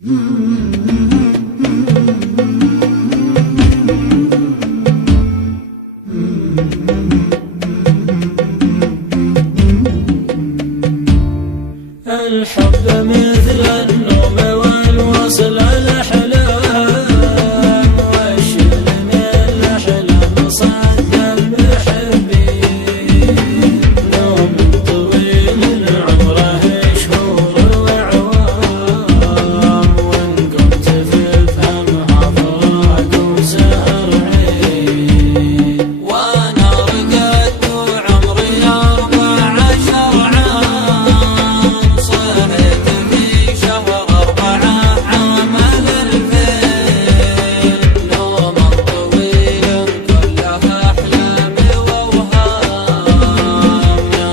الحب مثل النوم والوصل الأحلام، والشل من الأحلام صد المحبين. نوم طويل عمره شهور وأعوام، وإن كنت تفهمها فراق وسهر عين. وأنا رقدت وعمري 14 عام، صحيت في شهر 4 عام 2000. نوم طويل كله أحلام وأوهام،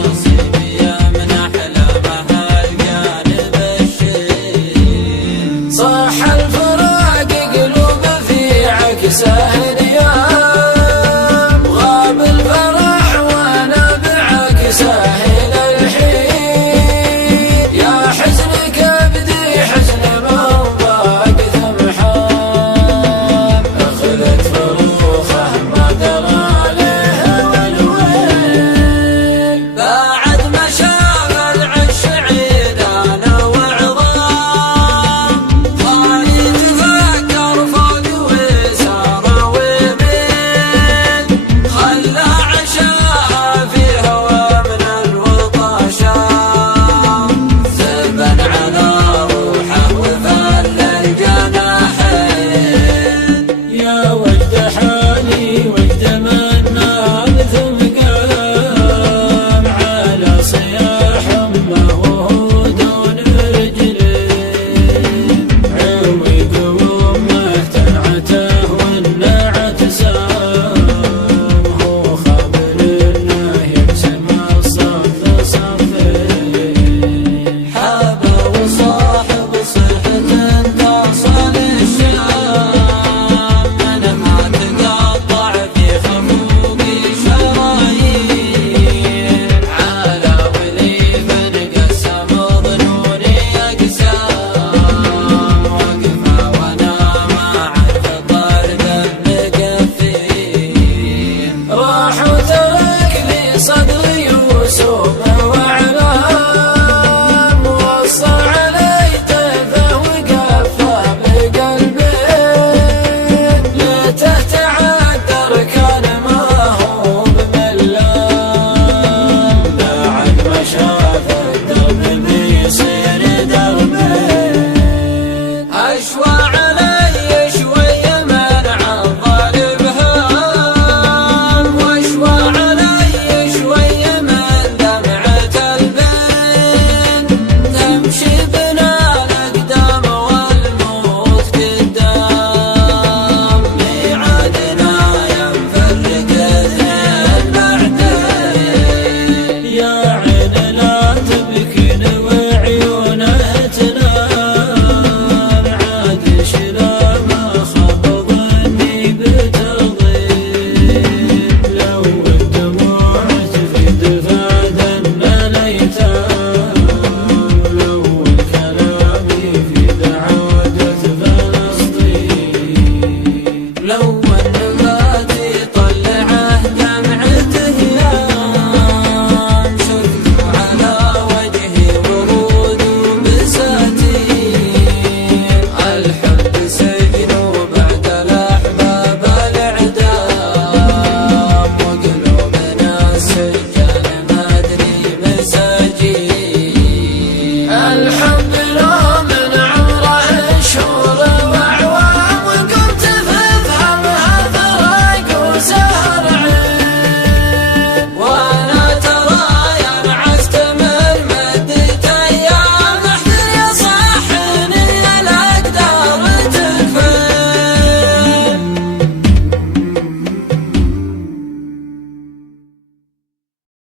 نصيبي من أحلامها الجانب الشين. صاح الفراق قلوب في عكسه نيام، غاب الفرح وأنا بعكسه للحين. يا حزن كبدي حزن موضاق ثمحان، أخذت فروخه ما درى له والويل. بعد ما شاف العش عيدان وعظام، صار يتفكر فوق ويسار ويمين. خلى عشاها في هوى من الوطى شام، زبن على روحه وفل الجناحين. يا وجد حالي وجد منام، ثم قام على صياح امه وهو دون رجلين. عويق وامه تنعته والنعت سام، هو خبر انه يقسم الصف صفين. حابه وصاحب صحة تصل الشام، من ما تقطع في خفوقي شرايين. على وليف قسم ظنوني اقسام، وقفه وانا ما اعرف طرد المقفين. راح وترك لي صدري وسوم واعلام، وصى علي تيفه وقفه بقلبين. ليته تعذر كان ما هو بملام، بعد ما شاف الدرب بيصير دربين. أشواع